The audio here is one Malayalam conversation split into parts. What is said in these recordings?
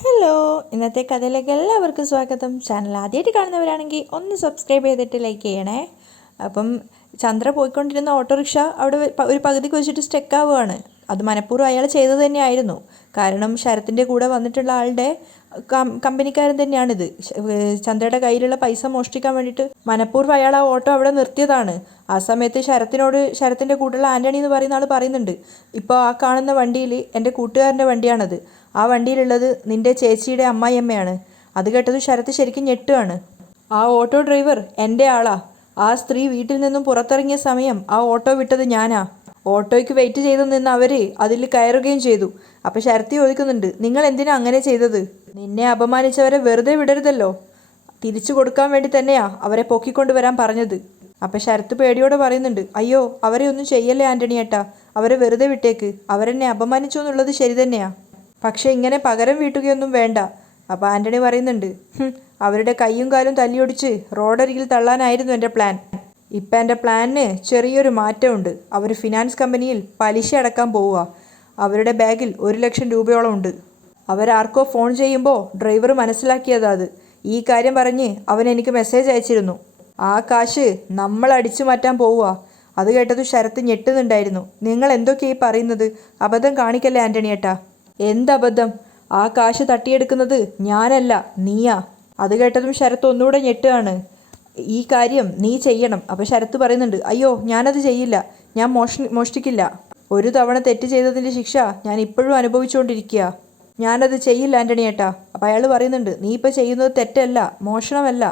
ഹലോ, ഇന്നത്തെ കഥയിലേക്ക് എല്ലാവർക്കും സ്വാഗതം. ചാനൽ ആദ്യമായിട്ട് കാണുന്നവരാണെങ്കിൽ ഒന്ന് സബ്സ്ക്രൈബ് ചെയ്തിട്ട് ലൈക്ക് ചെയ്യണേ. അപ്പം ചന്ദ്ര പോയിക്കൊണ്ടിരുന്ന ഓട്ടോറിക്ഷ അവിടെ ഒരു പകുതിക്ക് വെച്ചിട്ട് സ്റ്റെക്കാവുകയാണ്. അത് മനഃപൂർവ്വം അയാൾ ചെയ്തത് തന്നെയായിരുന്നു. കാരണം ശരത്തിൻ്റെ കൂടെ വന്നിട്ടുള്ള ആളുടെ കമ്പനിക്കാരൻ തന്നെയാണിത്. ചന്ദ്രയുടെ കയ്യിലുള്ള പൈസ മോഷ്ടിക്കാൻ വേണ്ടിയിട്ട് മനഃപൂർവ്വം അയാൾ ആ ഓട്ടോ അവിടെ നിർത്തിയതാണ്. ആ സമയത്ത് ശരത്തിൻ്റെ കൂടെയുള്ള ആൻ്റണി എന്ന് പറയുന്ന ആൾ പറയുന്നുണ്ട്, ഇപ്പോൾ ആ കാണുന്ന വണ്ടിയിൽ എൻ്റെ കൂട്ടുകാരൻ്റെ വണ്ടിയാണത്. ആ വണ്ടിയിലുള്ളത് നിൻ്റെ ചേച്ചിയുടെ അമ്മായിയമ്മയാണ്. അത് കേട്ടത് ശരത്ത് ശരിക്കും ഞെട്ടുകയാണ്. ആ ഓട്ടോ ഡ്രൈവർ എൻ്റെ ആളാ. ആ സ്ത്രീ വീട്ടിൽ നിന്നും പുറത്തിറങ്ങിയ സമയം ആ ഓട്ടോ വിട്ടത് ഞാനാ. ഓട്ടോയ്ക്ക് വെയിറ്റ് ചെയ്ത് നിന്ന് അവർ അതിൽ കയറുകയും ചെയ്തു. അപ്പോൾ ശരത്ത് ചോദിക്കുന്നുണ്ട്, നിങ്ങൾ എന്തിനാ അങ്ങനെ ചെയ്തത്? നിന്നെ അപമാനിച്ചവരെ വെറുതെ വിടരുതല്ലോ. തിരിച്ചു കൊടുക്കാൻ വേണ്ടി തന്നെയാ അവരെ പൊക്കിക്കൊണ്ട് വരാൻ പറഞ്ഞത്. അപ്പം ശരത്ത് പേടിയോടെ പറയുന്നുണ്ട്, അയ്യോ അവരെ ഒന്നും ചെയ്യല്ലേ ആൻ്റണി ഏട്ടാ, അവരെ വെറുതെ വിട്ടേക്ക്. അവരെന്നെ അപമാനിച്ചു എന്നുള്ളത് ശരി തന്നെയാ, പക്ഷേ ഇങ്ങനെ പകരം വീട്ടുകയൊന്നും വേണ്ട. അപ്പോൾ ആൻ്റണി പറയുന്നുണ്ട്, അവരുടെ കൈയും കാലും തല്ലിയൊടിച്ച് റോഡരികിൽ തള്ളാനായിരുന്നു എൻ്റെ പ്ലാൻ. ഇപ്പം എൻ്റെ പ്ലാനിന് ചെറിയൊരു മാറ്റമുണ്ട്. അവർ ഫിനാൻസ് കമ്പനിയിൽ പലിശ അടക്കാൻ പോവുക. അവരുടെ ബാഗിൽ 1,00,000 രൂപയോളം ഉണ്ട്. അവരാർക്കോ ഫോൺ ചെയ്യുമ്പോൾ ഡ്രൈവർ മനസ്സിലാക്കിയതാ അത്. ഈ കാര്യം പറഞ്ഞ് അവൻ എനിക്ക് മെസ്സേജ് അയച്ചിരുന്നു. ആ കാശ് നമ്മൾ അടിച്ചു മാറ്റാൻ പോവുക. അത് കേട്ടത് ശരത്ത് ഞെട്ടുന്നുണ്ടായിരുന്നു. നിങ്ങൾ എന്തൊക്കെയായി പറയുന്നത്? അബദ്ധം കാണിക്കല്ലേ ആൻ്റണി ഏട്ടാ. എന്തബദ്ധം? ആ കാശ് തട്ടിയെടുക്കുന്നത് ഞാനല്ല, നീയാ. അത് കേട്ടതും ശരത്ത് ഒന്നുകൂടെ ഞെട്ടുകയാണ്. ഈ കാര്യം നീ ചെയ്യണം. അപ്പോൾ ശരത്ത് പറയുന്നുണ്ട്, അയ്യോ ഞാനത് ചെയ്യില്ല, ഞാൻ മോഷ്ടിക്കില്ല. ഒരു തവണ തെറ്റ് ചെയ്തതിൻ്റെ ശിക്ഷ ഞാൻ ഇപ്പോഴും അനുഭവിച്ചുകൊണ്ടിരിക്കുക. ഞാനത് ചെയ്യില്ല ആൻ്റണി ഏട്ടാ. അപ്പോൾ അയാൾ പറയുന്നുണ്ട്, നീ ഇപ്പോൾ ചെയ്യുന്നത് തെറ്റല്ല, മോഷണമല്ല.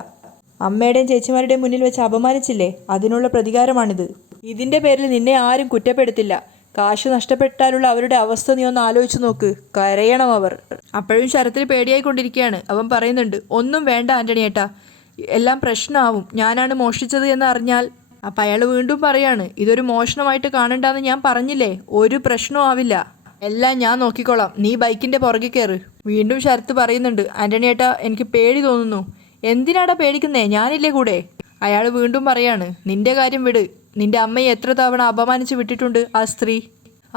അമ്മയുടെയും ചേച്ചിമാരുടെയും മുന്നിൽ വെച്ച് അപമാനിച്ചില്ലേ, അതിനുള്ള പ്രതികാരമാണിത്. ഇതിൻ്റെ പേരിൽ നിന്നെ ആരും കുറ്റപ്പെടുത്തില്ല. കാശ് നഷ്ടപ്പെട്ടാലുള്ള അവരുടെ അവസ്ഥ നീ ഒന്ന് ആലോചിച്ച് നോക്ക്. കരയണം അവർ. അപ്പോഴും ശരത്തിന് പേടിയായിക്കൊണ്ടിരിക്കുകയാണ്. അവൻ പറയുന്നുണ്ട്, ഒന്നും വേണ്ട ആൻ്റണി ഏട്ടാ, എല്ലാം പ്രശ്നമാവും. ഞാനാണ് മോഷ്ടിച്ചത് എന്ന് അറിഞ്ഞാൽ. അപ്പം അയാൾ വീണ്ടും പറയാണ്, ഇതൊരു മോഷണമായിട്ട് കാണണ്ടെന്ന് ഞാൻ പറഞ്ഞില്ലേ, ഒരു പ്രശ്നവും ആവില്ല, എല്ലാം ഞാൻ നോക്കിക്കോളാം, നീ ബൈക്കിൻ്റെ പുറകെ കയറ്. വീണ്ടും ശരത്ത് പറയുന്നുണ്ട്, ആൻ്റണി ഏട്ടാ എനിക്ക് പേടി തോന്നുന്നു. എന്തിനാടാ പേടിക്കുന്നേ, ഞാനില്ലേ കൂടെ. അയാൾ വീണ്ടും പറയാണ്, നിന്റെ കാര്യം വിട്. നിന്റെ അമ്മയെ എത്ര തവണ അപമാനിച്ച് വിട്ടിട്ടുണ്ട് ആ സ്ത്രീ.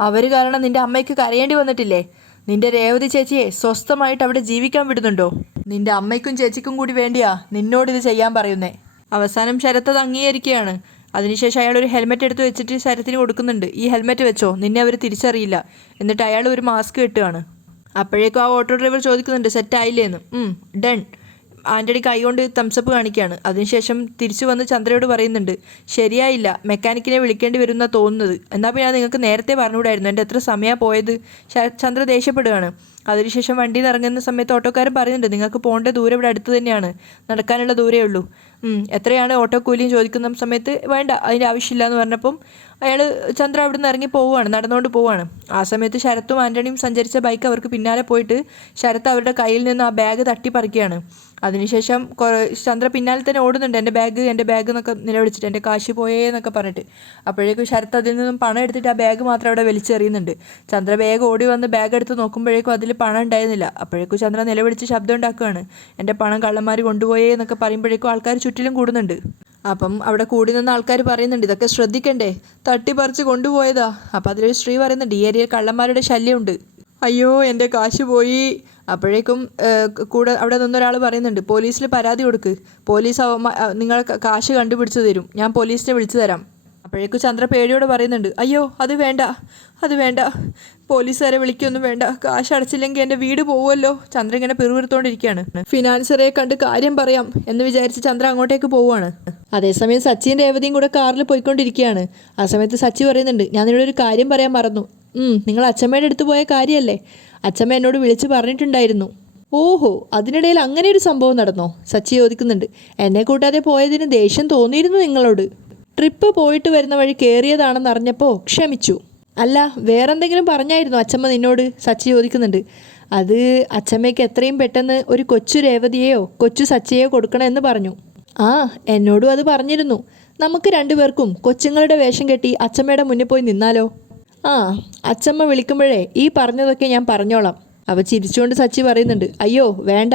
അവർ കാരണം നിന്റെ അമ്മയ്ക്ക് കരയേണ്ടി വന്നിട്ടില്ലേ? നിന്റെ രേവതി ചേച്ചിയെ സ്വസ്ഥമായിട്ട് അവിടെ ജീവിക്കാൻ വിടുന്നുണ്ടോ? നിന്റെ അമ്മയ്ക്കും ചേച്ചിക്കും കൂടി വേണ്ടിയാ നിന്നോടിത് ചെയ്യാൻ പറയുന്നേ. അവസാനം ശരത്ത് അത് അംഗീകരിക്കുകയാണ്. അതിനുശേഷം അയാൾ ഒരു ഹെൽമെറ്റ് എടുത്ത് വെച്ചിട്ട് ശരത്തിന് കൊടുക്കുന്നുണ്ട്, ഈ ഹെൽമെറ്റ് വെച്ചോ, നിന്നെ അവർ തിരിച്ചറിയില്ല. എന്നിട്ട് അയാൾ ഒരു മാസ്ക് ഇട്ടുകയാണ്. അപ്പോഴേക്കും ആ ഓട്ടോ ഡ്രൈവർ ചോദിക്കുന്നുണ്ട്, സെറ്റായില്ലേന്ന്. ഡൺ. ആൻ്റണി കൈകൊണ്ട് തംസപ്പ് കാണിക്കുകയാണ്. അതിനുശേഷം തിരിച്ചു വന്ന് ചന്ദ്രയോട് പറയുന്നുണ്ട്, ശരിയായില്ല, മെക്കാനിക്കിനെ വിളിക്കേണ്ടി വരുന്ന തോന്നുന്നത്. എന്നാൽ പിന്നെ നിങ്ങൾക്ക് നേരത്തെ പറഞ്ഞുകൂടായിരുന്നു, എൻ്റെ എത്ര സമയമാണ് പോയത്. ചന്ദ്ര ദേഷ്യപ്പെടുകയാണ്. അതിനുശേഷം വണ്ടിയിൽ നിന്ന് ഇറങ്ങുന്ന സമയത്ത് ഓട്ടോക്കാരൻ പറയുന്നുണ്ട്, നിങ്ങൾക്ക് പോകേണ്ട ദൂരം ഇവിടെ അടുത്ത് തന്നെയാണ്, നടക്കാനുള്ള ദൂരമേ ഉള്ളൂ. എത്രയാണ് ഓട്ടോ കൂലിയും ചോദിക്കുന്ന സമയത്ത് വേണ്ട, അതിൻ്റെ ആവശ്യമില്ല എന്ന് പറഞ്ഞപ്പം ചന്ദ്ര അവിടെ നിന്ന് ഇറങ്ങി പോവുകയാണ്, നടന്നുകൊണ്ട് പോവുകയാണ്. ആ സമയത്ത് ശരത്തും ആൻ്റണിയും സഞ്ചരിച്ച ബൈക്ക് അവർക്ക് പിന്നാലെ പോയിട്ട് ശരത്ത് അവരുടെ കയ്യിൽ നിന്ന് ആ ബാഗ് തട്ടിപ്പറിക്കുകയാണ്. അതിനുശേഷം ചന്ദ്ര പിന്നാലെ തന്നെ ഓടുന്നുണ്ട്, എൻ്റെ ബാഗ് എന്നൊക്കെ നിലവിളിച്ചിട്ട്, എൻ്റെ കാശ് പോയേ എന്നൊക്കെ പറഞ്ഞിട്ട്. അപ്പോഴേക്കും ശരത്ത് അതിൽ നിന്നും പണം എടുത്തിട്ട് ആ ബാഗ് മാത്രം അവിടെ വലിച്ചെറിയുന്നുണ്ട്. ചന്ദ്ര ബാഗ് ഓടി വന്ന് ബാഗ് എടുത്ത് നോക്കുമ്പോഴേക്കും അതിൽ പണം ഉണ്ടായിരുന്നില്ല. അപ്പോഴേക്കും ചന്ദ്ര നിലവിളിച്ച് ശബ്ദം ഉണ്ടാക്കുകയാണ്, എൻ്റെ പണം കള്ളന്മാർ കൊണ്ടുപോയേ എന്നൊക്കെ പറയുമ്പോഴേക്കും ആൾക്കാർ ചുറ്റിലും കൂടുന്നുണ്ട്. അപ്പം അവിടെ കൂടി നിന്ന് ആൾക്കാർ പറയുന്നുണ്ട്, ഇതൊക്കെ ശ്രദ്ധിക്കണ്ടേ, തട്ടിപ്പറിച്ച് കൊണ്ടുപോയതാ. അപ്പം അതിലൊരു സ്ത്രീ പറയുന്നുണ്ട്, ഈ ഏരിയയിൽ കള്ളന്മാരുടെ ശല്യമുണ്ട്, അയ്യോ എൻ്റെ കാശ് പോയി. അപ്പോഴേക്കും കൂടെ അവിടെ നിന്നൊരാൾ പറയുന്നുണ്ട്, പോലീസിൽ പരാതി കൊടുക്ക്, പോലീസ് നിങ്ങൾ കാശ് കണ്ടുപിടിച്ച് തരും, ഞാൻ പോലീസിനെ വിളിച്ചു തരാം. അപ്പോഴേക്കും ചന്ദ്ര പേടിയോട് പറയുന്നുണ്ട്, അയ്യോ അത് വേണ്ട, പോലീസുകാരെ വിളിക്കൊന്നും വേണ്ട, കാശ് അടച്ചില്ലെങ്കിൽ എൻ്റെ വീട് പോവുമല്ലോ. ചന്ദ്ര ഇങ്ങനെ പിറുപിറുത്തോണ്ടിരിക്കുകയാണ്. ഫിനാൻസറെ കണ്ട് കാര്യം പറയാം എന്ന് വിചാരിച്ച് ചന്ദ്ര അങ്ങോട്ടേക്ക് പോവുകയാണ്. അതേസമയം സച്ചിയും രേവതിയും കൂടെ കാറിൽ പോയിക്കൊണ്ടിരിക്കുകയാണ്. ആ സമയത്ത് സച്ചി പറയുന്നുണ്ട്, ഞാൻ നിന്നോട് ഒരു കാര്യം പറയാൻ മറന്നു. നിങ്ങൾ അച്ഛമ്മയുടെ അടുത്ത് പോയ കാര്യമല്ലേ, അച്ഛമ്മ എന്നോട് വിളിച്ച് പറഞ്ഞിട്ടുണ്ടായിരുന്നു. ഓഹോ, അതിനിടയിൽ അങ്ങനെ ഒരു സംഭവം നടന്നോ? സച്ചി ചോദിക്കുന്നുണ്ട്. എന്നെ കൂട്ടാതെ പോയതിന് ദേഷ്യം തോന്നിയിരുന്നു നിങ്ങളോട്. ട്രിപ്പ് പോയിട്ട് വരുന്ന വഴി കയറിയതാണെന്ന് അറിഞ്ഞപ്പോൾ ക്ഷമിച്ചു. അല്ല, വേറെന്തെങ്കിലും പറഞ്ഞായിരുന്നോ അച്ഛമ്മ നിന്നോട്? സച്ചി ചോദിക്കുന്നുണ്ട്. അത് അച്ഛമ്മയ്ക്ക് എത്രയും പെട്ടെന്ന് ഒരു കൊച്ചു രേവതിയെയോ കൊച്ചു സച്ചിയെയോ കൊടുക്കണമെന്ന് പറഞ്ഞു. ആ, എന്നോടും അത് പറഞ്ഞിരുന്നു. നമുക്ക് രണ്ടുപേർക്കും കൊച്ചുങ്ങളുടെ വേഷം കെട്ടി അച്ഛമ്മയുടെ മുന്നിൽ പോയി നിന്നാലോ? ആ, അച്ഛമ്മ വിളിക്കുമ്പോഴേ ഈ പറഞ്ഞതൊക്കെ ഞാൻ പറഞ്ഞോളാം. അവ ചിരിച്ചുകൊണ്ട് സച്ചി പറയുന്നുണ്ട്, അയ്യോ വേണ്ട,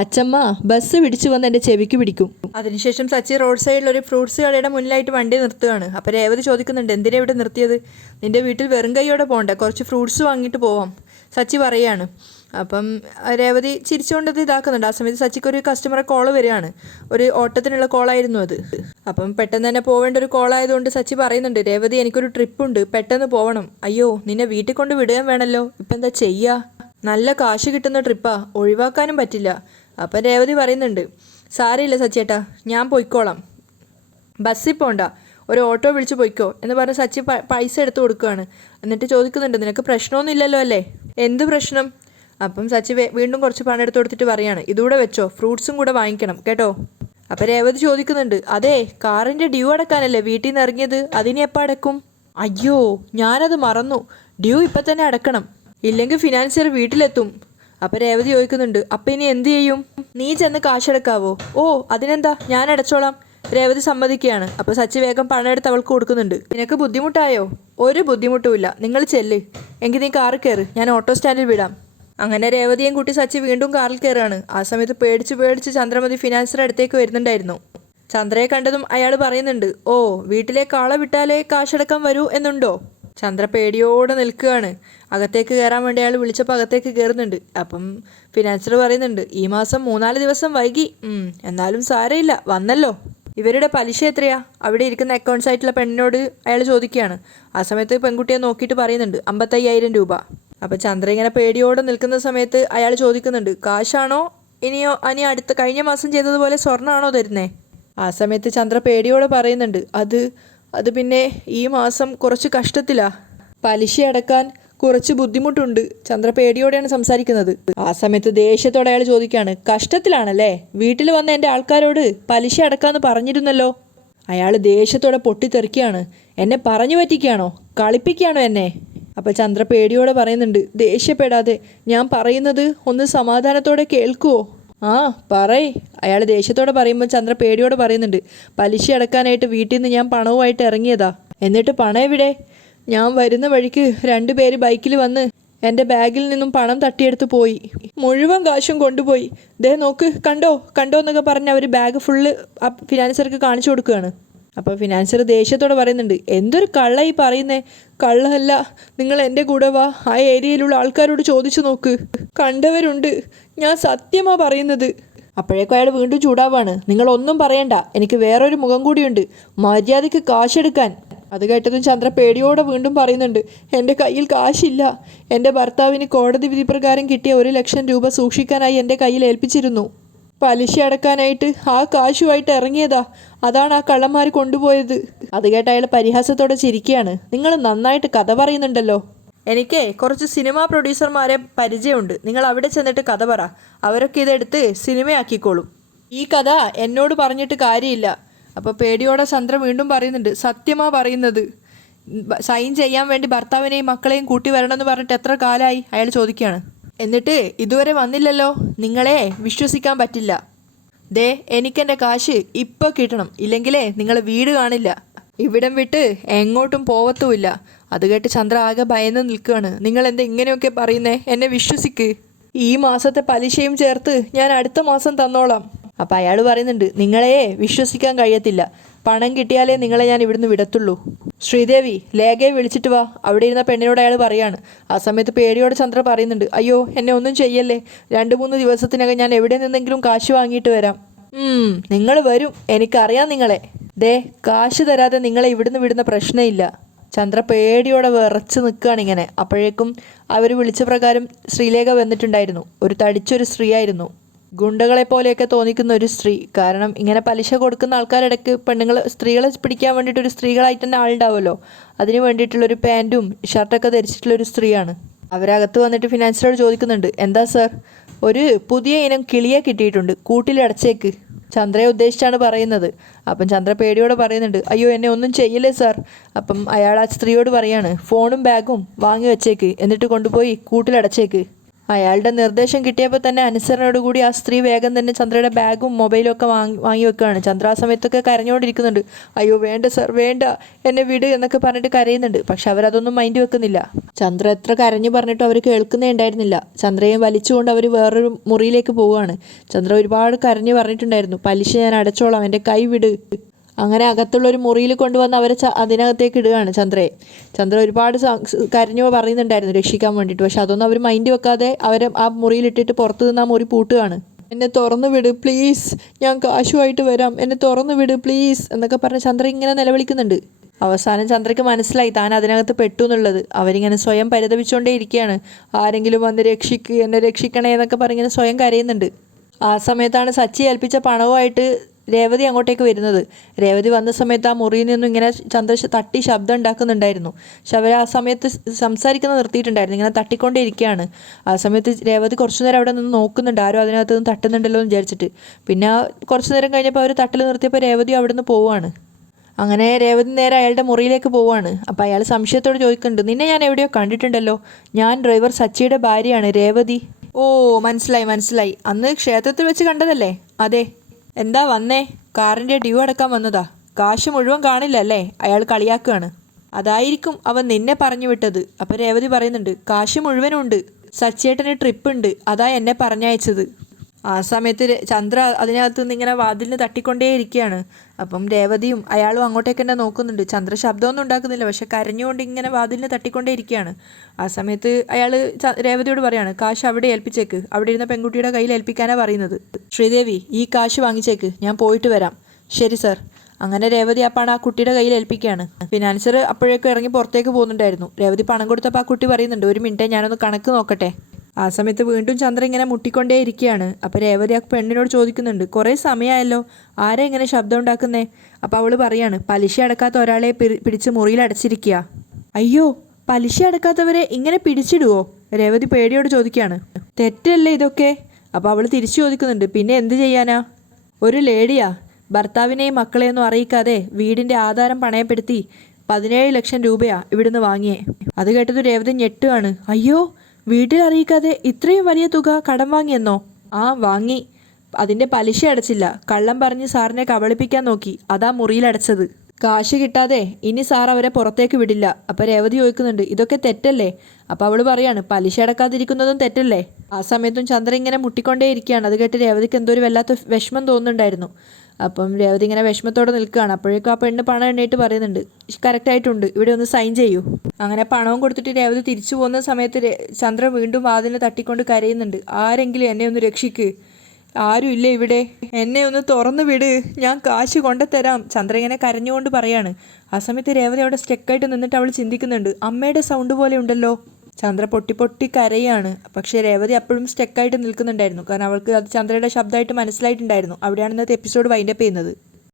അച്ഛമ്മ ബസ് പിടിച്ചു വന്ന് എൻ്റെ ചെവിക്ക് പിടിക്കും. അതിനുശേഷം സച്ചി റോഡ് സൈഡിലൊരു ഫ്രൂട്ട്സ് കടയുടെ മുന്നിലായിട്ട് വണ്ടി നിർത്തുകയാണ്. അപ്പോൾ രേവതി ചോദിക്കുന്നുണ്ട്, എന്തിനാ ഇവിടെ നിർത്തിയത്? നിൻ്റെ വീട്ടിൽ വെറും കൈയോടെ പോകണ്ടേ, കുറച്ച് ഫ്രൂട്ട്സ് വാങ്ങിയിട്ട് പോവാം, സച്ചി പറയുകയാണ്. അപ്പം രേവതി ചിരിച്ചുകൊണ്ടത് ഇതാക്കുന്നുണ്ട്. ആ സമയത്ത് സച്ചിക്ക് ഒരു കസ്റ്റമറെ കോൾ വരികയാണ്. ഒരു ഓട്ടത്തിനുള്ള കോളായിരുന്നു അത്. അപ്പം പെട്ടെന്ന് തന്നെ പോവേണ്ട ഒരു കോളായതുകൊണ്ട് സച്ചി പറയുന്നുണ്ട്, രേവതി എനിക്കൊരു ട്രിപ്പുണ്ട്, പെട്ടെന്ന് പോകണം. അയ്യോ നിന്നെ വീട്ടിൽ കൊണ്ട് വിടുകയും വേണമല്ലോ, ഇപ്പം എന്താ ചെയ്യുക? നല്ല കാശ് കിട്ടുന്ന ട്രിപ്പാ, ഒഴിവാക്കാനും പറ്റില്ല. അപ്പം രേവതി പറയുന്നുണ്ട്, സാരമില്ല സച്ചിയേട്ടാ, ഞാൻ പോയിക്കോളാം, ബസ്സിൽ പോണ്ട, ഒരു ഓട്ടോ വിളിച്ച് പോയിക്കോ എന്ന് പറഞ്ഞ് സച്ചി പൈസ എടുത്ത് കൊടുക്കുകയാണ്. എന്നിട്ട് ചോദിക്കുന്നുണ്ട്, നിനക്ക് പ്രശ്നമൊന്നും ഇല്ലല്ലോ അല്ലേ? എന്ത് പ്രശ്നം? അപ്പം സച്ചി വീണ്ടും കുറച്ച് പണം എടുത്ത് കൊടുത്തിട്ട് പറയാണ്, ഇതുകൂടെ വെച്ചോ, ഫ്രൂട്ട്സും കൂടെ വാങ്ങിക്കണം കേട്ടോ. അപ്പം രേവതി ചോദിക്കുന്നുണ്ട്, അതെ കാറിൻ്റെ ഡ്യൂ അടക്കാനല്ലേ വീട്ടിൽ നിന്ന് ഇറങ്ങിയത്, അതിനി എപ്പോൾ അടക്കും? അയ്യോ ഞാനത് മറന്നു, ഡ്യൂ ഇപ്പം തന്നെ അടക്കണം, ഇല്ലെങ്കിൽ ഫിനാൻഷ്യർ വീട്ടിലെത്തും. അപ്പം രേവതി ചോദിക്കുന്നുണ്ട്, അപ്പം ഇനി എന്ത് ചെയ്യും? നീ ചെന്ന് കാശടക്കാവോ? ഓ അതിനെന്താ, ഞാൻ അടച്ചോളാം. രേവതി സമ്മതിക്കുകയാണ്. അപ്പോൾ സച്ചി വേഗം പണം എടുത്ത് അവൾക്ക് കൊടുക്കുന്നുണ്ട്. നിനക്ക് ബുദ്ധിമുട്ടായോ? ഒരു ബുദ്ധിമുട്ടുമില്ല, നിങ്ങൾ ചെല്ല്, എങ്കിൽ നീ കാറിൽ കയറ്, ഞാൻ ഓട്ടോ സ്റ്റാൻഡിൽ വിടാം. അങ്ങനെ രേവതിയും കൂട്ടി സച്ചി വീണ്ടും കാറിൽ കയറുകയാണ്. ആ സമയത്ത് പേടിച്ച് ചന്ദ്രമതി ഫിനാൻസറുടെ അടുത്തേക്ക് വരുന്നുണ്ടായിരുന്നു. ചന്ദ്രയെ കണ്ടതും അയാൾ പറയുന്നുണ്ട്, ഓ വീട്ടിലേക്ക് ആളെ വിട്ടാലേ കാശടക്കാൻ വരൂ എന്നുണ്ടോ? ചന്ദ്ര പേടിയോടെ നിൽക്കുകയാണ്. അകത്തേക്ക് കയറാൻ വേണ്ടി അയാൾ വിളിച്ചപ്പോൾ അകത്തേക്ക് കയറുന്നുണ്ട്. അപ്പം ഫിനാൻസർ പറയുന്നുണ്ട്, ഈ മാസം 3-4 ദിവസം വൈകി, എന്നാലും സാരമില്ല, വന്നല്ലോ. ഇവരുടെ പലിശ എത്രയാ? അവിടെ ഇരിക്കുന്ന അക്കൗണ്ട്സ് ആയിട്ടുള്ള പെണ്ണിനോട് അയാൾ ചോദിക്കുകയാണ്. ആ സമയത്ത് പെൺകുട്ടിയെ നോക്കിയിട്ട് പറയുന്നുണ്ട്, 55,000 രൂപ. അപ്പോൾ ചന്ദ്ര ഇങ്ങനെ പേടിയോടെ നിൽക്കുന്ന സമയത്ത് അയാൾ ചോദിക്കുന്നുണ്ട്, കാശാണോ ഇനിയോ അടുത്ത കഴിഞ്ഞ മാസം ചെയ്തതുപോലെ സ്വർണ്ണമാണോ തരുന്നേ? ആ സമയത്ത് ചന്ദ്ര പേടിയോടെ പറയുന്നുണ്ട്, അത് പിന്നെ ഈ മാസം കുറച്ച് കഷ്ടത്തിലാ, പലിശ അടക്കാൻ കുറച്ച് ബുദ്ധിമുട്ടുണ്ട്. ചന്ദ്ര പേടിയോടെയാണ് സംസാരിക്കുന്നത്. ആ സമയത്ത് ദേഷ്യത്തോടെ അയാൾ ചോദിക്കുകയാണ്, കഷ്ടത്തിലാണല്ലേ? വീട്ടിൽ വന്ന എൻ്റെ ആൾക്കാരോട് പലിശ അടക്കാമെന്ന് പറഞ്ഞിരുന്നല്ലോ. അയാൾ ദേഷ്യത്തോടെ പൊട്ടിത്തെറിക്കുകയാണ്, എന്നെ പറഞ്ഞു പറ്റിക്കുകയാണോ? കളിപ്പിക്കുകയാണോ എന്നെ? അപ്പോൾ ചന്ദ്ര പേടിയോടെ പറയുന്നുണ്ട്, ദേഷ്യപ്പെടാതെ, ഞാൻ പറയുന്നത് ഒന്ന് സമാധാനത്തോടെ കേൾക്കുവോ? ആ പറയ്. അയാൾ ദേഷ്യത്തോടെ പറയുമ്പോൾ ചന്ദ്ര പേടിയോടെ പറയുന്നുണ്ട്, പലിശ അടക്കാനായിട്ട് വീട്ടിൽ നിന്ന് ഞാൻ പണവുമായിട്ട് ഇറങ്ങിയതാ. എന്നിട്ട് പണം എവിടെ? ഞാൻ വരുന്ന വഴിക്ക് 2 പേര് ബൈക്കിൽ വന്ന് എൻ്റെ ബാഗിൽ നിന്നും പണം തട്ടിയെടുത്ത് പോയി, മുഴുവൻ കാശും കൊണ്ടുപോയി. ദേ നോക്ക്, കണ്ടോ എന്നൊക്കെ പറഞ്ഞ് അവർ ബാഗ് ഫുള്ള് ഫിനാൻസർക്ക് കാണിച്ചു കൊടുക്കുകയാണ്. അപ്പോൾ ഫിനാൻസർ ദേഷ്യത്തോടെ പറയുന്നുണ്ട്, എന്തൊരു കള്ള ഈ പറയുന്നേ? കള്ളല്ല, നിങ്ങൾ എൻ്റെ കൂടെ വാ, ആ ഏരിയയിലുള്ള ആൾക്കാരോട് ചോദിച്ചു നോക്ക്, കണ്ടവരുണ്ട്, ഞാൻ സത്യമാണ് പറയുന്നത്. അപ്പോഴേക്കും അയാൾ വീണ്ടും ചൂടാവാണ്, നിങ്ങളൊന്നും പറയണ്ട, എനിക്ക് വേറൊരു മുഖം കൂടിയുണ്ട്, മര്യാദയ്ക്ക് കാശെടുക്കാൻ. അത് കേട്ടതും ചന്ദ്ര പേടിയോടെ വീണ്ടും പറയുന്നുണ്ട്, എൻ്റെ കയ്യിൽ കാശില്ല, എൻ്റെ ഭർത്താവിന് കോടതി വിധി പ്രകാരം കിട്ടിയ 1 ലക്ഷം രൂപ സൂക്ഷിക്കാനായി എൻ്റെ കയ്യിൽ ഏൽപ്പിച്ചിരുന്നു. പലിശ അടക്കാനായിട്ട് ആ കാശുമായിട്ട് ഇറങ്ങിയതാ, അതാണ് ആ കള്ളന്മാർ കൊണ്ടുപോയത്. അത് കേട്ട അയാൾ പരിഹാസത്തോടെ ചിരിക്കുകയാണ്, നിങ്ങൾ നന്നായിട്ട് കഥ പറയുന്നുണ്ടല്ലോ. എനിക്ക് കുറച്ച് സിനിമാ പ്രൊഡ്യൂസർമാരെ പരിചയമുണ്ട്, നിങ്ങൾ അവിടെ ചെന്നിട്ട് കഥ പറ, അവരൊക്കെ ഇതെടുത്ത് സിനിമയാക്കിക്കോളും. ഈ കഥ എന്നോട് പറഞ്ഞിട്ട് കാര്യമില്ല. അപ്പോൾ പേടിയോടെ ചന്ദ്ര വീണ്ടും പറയുന്നുണ്ട്, സത്യമാ പറയുന്നത്, സൈൻ ചെയ്യാൻ വേണ്ടി ഭർത്താവിനെയും മക്കളെയും കൂട്ടി വരണമെന്ന് പറഞ്ഞിട്ട് എത്ര കാലമായി? അയാൾ ചോദിക്കുകയാണ്. എന്നിട്ട് ഇതുവരെ വന്നില്ലല്ലോ, നിങ്ങളെ വിശ്വസിക്കാൻ പറ്റില്ല. ദേ എനിക്കെൻ്റെ കാശ് ഇപ്പോൾ കിട്ടണം, ഇല്ലെങ്കിലേ നിങ്ങൾ വീട് കാണില്ല, ഇവിടം വിട്ട് എങ്ങോട്ടും പോവത്തുമില്ല. അത് കേട്ട് ചന്ദ്ര ആകെ ഭയന്ന് നിൽക്കുകയാണ്. നിങ്ങൾ എന്താ ഇങ്ങനെയൊക്കെ പറയുന്നേ? എന്നെ വിശ്വസിക്ക്, ഈ മാസത്തെ പലിശയും ചേർത്ത് ഞാൻ അടുത്ത മാസം തന്നോളാം. അപ്പം അയാൾ പറയുന്നുണ്ട്, നിങ്ങളെ വിശ്വസിക്കാൻ കഴിയത്തില്ല, പണം കിട്ടിയാലേ നിങ്ങളെ ഞാൻ ഇവിടുന്ന് വിടത്തുള്ളൂ. ശ്രീദേവി ലേഖയെ വിളിച്ചിട്ട് വാ, അവിടെ ഇരുന്ന പെണ്ണിനോട് അയാൾ പറയാണ്. ആ സമയത്ത് പേടിയോടെ ചന്ദ്ര പറയുന്നുണ്ട്, അയ്യോ എന്നെ ഒന്നും ചെയ്യല്ലേ, 2-3 ദിവസത്തിനകം ഞാൻ എവിടെ നിന്നെങ്കിലും കാശ് വാങ്ങിയിട്ട് വരാം. നിങ്ങൾ വരും, എനിക്കറിയാം നിങ്ങളെ. ദേ കാശ് തരാതെ നിങ്ങളെ ഇവിടുന്ന് വിടുന്ന പ്രശ്നമില്ല. ചന്ദ്ര പേടിയോടെ വിറച്ച് നിൽക്കുകയാണ് ഇങ്ങനെ. അപ്പോഴേക്കും അവർ വിളിച്ച പ്രകാരം ശ്രീലേഖ വന്നിട്ടുണ്ടായിരുന്നു. ഒരു തടിച്ചൊരു സ്ത്രീയായിരുന്നു, ഗുണ്ടകളെപ്പോലെയൊക്കെ തോന്നിക്കുന്ന ഒരു സ്ത്രീ. കാരണം ഇങ്ങനെ പലിശ കൊടുക്കുന്ന ആൾക്കാരിടയ്ക്ക് സ്ത്രീകളെ പിടിക്കാൻ വേണ്ടിയിട്ടൊരു സ്ത്രീകളായിട്ട് തന്നെ ആളുണ്ടാവുമല്ലോ, അതിന് വേണ്ടിയിട്ടുള്ളൊരു പാൻറ്റും ഷർട്ടൊക്കെ ധരിച്ചിട്ടുള്ളൊരു സ്ത്രീയാണ്. അവരകത്ത് വന്നിട്ട് ഫിനാൻസറോട് ചോദിക്കുന്നുണ്ട്, എന്താ സാർ, ഒരു പുതിയ ഇനം കിളിയെ കിട്ടിയിട്ടുണ്ട്, കൂട്ടിലടച്ചേക്ക്. ചന്ദ്രയെ ഉദ്ദേശിച്ചാണ് പറയുന്നത്. അപ്പം ചന്ദ്ര പേടിയോടെ പറയുന്നുണ്ട്, അയ്യോ എന്നെ ഒന്നും ചെയ്യില്ലേ സാർ. അപ്പം അയാൾ ആ സ്ത്രീയോട് പറയാണ്, ഫോണും ബാഗും വാങ്ങി വെച്ചേക്ക്, എന്നിട്ട് കൊണ്ടുപോയി കൂട്ടിലടച്ചേക്ക്. അയാളുടെ നിർദ്ദേശം കിട്ടിയപ്പോൾ തന്നെ അനുസരണയോടുകൂടി ആ സ്ത്രീ വേഗം തന്നെ ചന്ദ്രയുടെ ബാഗും മൊബൈലും ഒക്കെ വാങ്ങി വെക്കുകയാണ്. ചന്ദ്ര ആ സമയത്തൊക്കെ കരഞ്ഞുകൊണ്ടിരിക്കുന്നുണ്ട്, അയ്യോ വേണ്ട സാർ വേണ്ട, എന്നെ വിട് എന്നൊക്കെ പറഞ്ഞിട്ട് കരയുന്നുണ്ട്. പക്ഷെ അവരതൊന്നും മൈൻഡ് വെക്കുന്നില്ല. ചന്ദ്ര എത്ര കരഞ്ഞു പറഞ്ഞിട്ടും അവർ കേൾക്കുന്നേ ഉണ്ടായിരുന്നില്ല. ചന്ദ്രയെ വലിച്ചുകൊണ്ട് അവർ വേറൊരു മുറിയിലേക്ക് പോവുകയാണ്. ചന്ദ്ര ഒരുപാട് കരഞ്ഞു പറഞ്ഞിട്ടുണ്ടായിരുന്നു, പലിശ ഞാൻ അടച്ചോളാം, എൻ്റെ കൈ വിട്. അങ്ങനെ അകത്തുള്ള ഒരു മുറിയിൽ കൊണ്ടുവന്ന് അവരെ അതിനകത്തേക്ക് ഇടുകയാണ് ചന്ദ്രയെ. ചന്ദ്ര ഒരുപാട് കരഞ്ഞു പറയുന്നുണ്ടായിരുന്നു രക്ഷിക്കാൻ വേണ്ടിയിട്ട്. പക്ഷെ അതൊന്നും അവർ മൈൻഡ് വെക്കാതെ അവരെ ആ മുറിയിലിട്ടിട്ട് പുറത്തു നിന്ന് ആ മുറി പൂട്ടുകയാണ്. എന്നെ തുറന്നു വിട് പ്ലീസ്, ഞാൻ കാശുമായിട്ട് വരാം, എന്നെ തുറന്നു വിട് പ്ലീസ് എന്നൊക്കെ പറഞ്ഞ് ചന്ദ്ര ഇങ്ങനെ നിലവിളിക്കുന്നുണ്ട്. അവസാനം ചന്ദ്രയ്ക്ക് മനസ്സിലായി താൻ അതിനകത്ത് പെട്ടു എന്നുള്ളത്. അവരിങ്ങനെ സ്വയം പരിതപിച്ചുകൊണ്ടേ ഇരിക്കുകയാണ്. ആരെങ്കിലും വന്ന് എന്നെ രക്ഷിക്കണേ എന്നൊക്കെ പറഞ്ഞിങ്ങനെ സ്വയം കരയുന്നുണ്ട്. ആ സമയത്താണ് സച്ചി ഏൽപ്പിച്ച പണവുമായിട്ട് രേവതി അങ്ങോട്ടേക്ക് വരുന്നത്. രേവതി വന്ന സമയത്ത് ആ മുറിയിൽ നിന്നും ഇങ്ങനെ ചന്ദ്ര തട്ടി ശബ്ദം ഉണ്ടാക്കുന്നുണ്ടായിരുന്നു. പക്ഷെ അവർ ആ സമയത്ത് സംസാരിക്കുന്നത് നിർത്തിയിട്ടുണ്ടായിരുന്നു. ഇങ്ങനെ തട്ടിക്കൊണ്ടേ ഇരിക്കുകയാണ്. ആ സമയത്ത് രേവതി കുറച്ചു നേരം അവിടെ നിന്ന് നോക്കുന്നുണ്ട്, ആരും അതിനകത്ത് നിന്ന് തട്ടുന്നുണ്ടല്ലോ എന്ന് വിചാരിച്ചിട്ട്. പിന്നെ കുറച്ചു നേരം കഴിഞ്ഞപ്പോൾ അവർ തട്ടൽ നിർത്തിയപ്പോൾ രേവതി അവിടെ നിന്ന് പോവുകയാണ്. അങ്ങനെ രേവതി നേരെ അയാളുടെ മുറിയിലേക്ക് പോവുകയാണ്. അപ്പോൾ അയാൾ സംശയത്തോട് ചോദിക്കുന്നുണ്ട്, നിന്നെ ഞാൻ എവിടെയോ കണ്ടിട്ടുണ്ടല്ലോ, ഞാൻ ഡ്രൈവർ സച്ചിയുടെ ഭാര്യയാണ് രേവതി. ഓ മനസ്സിലായി, അന്ന് ക്ഷേത്രത്തിൽ വെച്ച് കണ്ടതല്ലേ? അതെ. എന്താ വന്നേ? കാറിൻ്റെ ഡ്യൂ അടക്കാൻ വന്നതാ. കാശ് മുഴുവൻ കാണില്ല അല്ലേ? അയാൾ കളിയാക്കുകയാണ്. അതായിരിക്കും അവൻ നിന്നെ പറഞ്ഞു വിട്ടത്. അപ്പോൾ രേവതി പറയുന്നുണ്ട്, കാശ് മുഴുവനും ഉണ്ട്, സച്ചിയേട്ടന് ട്രിപ്പ് ഉണ്ട്, അതാ എന്നെ പറഞ്ഞയച്ചത്. ആ സമയത്ത് ചന്ദ്ര അതിനകത്ത് നിന്ന് ഇങ്ങനെ വാതിലിന് തട്ടിക്കൊണ്ടേ ഇരിക്കുകയാണ്. അപ്പം രേവതിയും അയാളും അങ്ങോട്ടേക്ക് തന്നെ നോക്കുന്നുണ്ട്. ചന്ദ്ര ശബ്ദമൊന്നും ഉണ്ടാക്കുന്നില്ല, പക്ഷെ കരഞ്ഞുകൊണ്ട് ഇങ്ങനെ വാതിലിന് തട്ടിക്കൊണ്ടേ ഇരിക്കുകയാണ്. ആ സമയത്ത് അയാൾ രേവതിയോട് പറയാണ്, കാശ് അവിടെ ഏൽപ്പിച്ചേക്ക്, അവിടെ ഇരുന്ന പെൺകുട്ടിയുടെ കയ്യിൽ ഏൽപ്പിക്കാനാണ് പറയുന്നത്. ശ്രീദേവി, ഈ കാശ് വാങ്ങിച്ചേക്ക്, ഞാൻ പോയിട്ട് വരാം. ശരി സർ. അങ്ങനെ രേവതി ആ പണം ആ കുട്ടിയുടെ കയ്യിൽ ഏൽപ്പിക്കുകയാണ്. ഫിനാൻസർ അപ്പോഴേക്കും ഇറങ്ങി പുറത്തേക്ക് പോകുന്നുണ്ടായിരുന്നു. രേവതി പണം കൊടുത്തപ്പോൾ ആ കുട്ടി പറയുന്നുണ്ട്, ഒരു മിനിറ്റ് ഞാനൊന്ന് കണക്ക് നോക്കട്ടെ. ആ സമയത്ത് വീണ്ടും ചന്ദ്ര ഇങ്ങനെ മുട്ടിക്കൊണ്ടേ ഇരിക്കുകയാണ്. അപ്പോൾ രേവതി ആ പെണ്ണിനോട് ചോദിക്കുന്നുണ്ട്, കുറേ സമയമായല്ലോ, ആരാ ഇങ്ങനെ ശബ്ദം ഉണ്ടാക്കുന്നേ? അപ്പോൾ അവൾ പറയാണ്, പലിശ അടക്കാത്ത ഒരാളെ പിടിച്ച് മുറിയിൽ അടച്ചിരിക്കുക. അയ്യോ, പലിശ അടക്കാത്തവരെ ഇങ്ങനെ പിടിച്ചിടുവോ? രേവതി പേടിയോട് ചോദിക്കുകയാണ്. തെറ്റല്ലേ ഇതൊക്കെ? അപ്പോൾ അവൾ തിരിച്ചു ചോദിക്കുന്നുണ്ട്, പിന്നെ എന്ത് ചെയ്യാനാ? ഒരു ലേഡിയാ ഭർത്താവിനെയും മക്കളെയൊന്നും അറിയിക്കാതെ വീടിൻ്റെ ആധാരം പണയപ്പെടുത്തി 17 ലക്ഷം രൂപയാ ഇവിടുന്ന് വാങ്ങിയേ. അത് കേട്ടത് രേവതി ഞെട്ടുകയാണ്. അയ്യോ, വീട്ടിൽ അറിയിക്കാതെ ഇത്രയും വലിയ തുക കടം വാങ്ങിയെന്നോ? ആ വാങ്ങി. അതിൻ്റെ പലിശ അടച്ചില്ല. കള്ളം പറഞ്ഞ് സാറിനെ കബളിപ്പിക്കാൻ നോക്കി, അതാ മുറിയിലടച്ചത്. കാശ് കിട്ടാതെ ഇനി സാർ അവരെ പുറത്തേക്ക് വിടില്ല. അപ്പോൾ രേവതി ചോദിക്കുന്നുണ്ട്, ഇതൊക്കെ തെറ്റല്ലേ? അപ്പോൾ അവൾ പറയാണ്, പലിശ അടക്കാതിരിക്കുന്നതും തെറ്റല്ലേ? ആ സമയത്തും ചന്ദ്ര ഇങ്ങനെ മുട്ടിക്കൊണ്ടേ ഇരിക്കുകയാണ്. അത് കേട്ട് രേവതിക്ക് എന്തോ ഒരു വല്ലാത്ത വിഷമം തോന്നുന്നുണ്ടായിരുന്നു. അപ്പം രേവതി ഇങ്ങനെ വിഷമത്തോടെ നിൽക്കുകയാണ്. അപ്പോഴേക്കും ആ പെണ്ണ് പണം എണ്ണീട്ട് പറയുന്നുണ്ട്, കറക്റ്റായിട്ടുണ്ട്, ഇവിടെ ഒന്ന് സൈൻ ചെയ്യൂ. അങ്ങനെ പണവും കൊടുത്തിട്ട് രേവതി തിരിച്ചു പോകുന്ന സമയത്ത് ചന്ദ്ര വീണ്ടും വാതിലിന് തട്ടിക്കൊണ്ട് കരയുന്നുണ്ട്. ആരെങ്കിലും എന്നെ ഒന്ന് രക്ഷിക്ക്, ആരും ഇല്ലേ ഇവിടെ, എന്നെ ഒന്ന് തുറന്നു വിട്, ഞാൻ കാശ് കൊണ്ടുതരാം. ചന്ദ്ര ഇങ്ങനെ കരഞ്ഞുകൊണ്ട് പറയാണ്. ആ സമയത്ത് രേവതി അവിടെ സ്റ്റെക്കായിട്ട് നിന്നിട്ട് അവൾ ചിന്തിക്കുന്നുണ്ട്, അമ്മയുടെ സൗണ്ട് പോലെ ഉണ്ടല്ലോ. ചന്ദ്ര പൊട്ടി കരയാണ്. പക്ഷേ രേവതി അപ്പോഴും സ്റ്റെക്കായിട്ട് നിൽക്കുന്നുണ്ടായിരുന്നു. കാരണം അവൾക്ക് അത് ചന്ദ്രയുടെ ശബ്ദമായിട്ട് മനസ്സിലായിട്ടുണ്ടായിരുന്നു. അവിടെയാണ് ഇന്നത്തെ എപ്പിസോഡ് വൈൻഡപ്പ് ചെയ്യുന്നത്.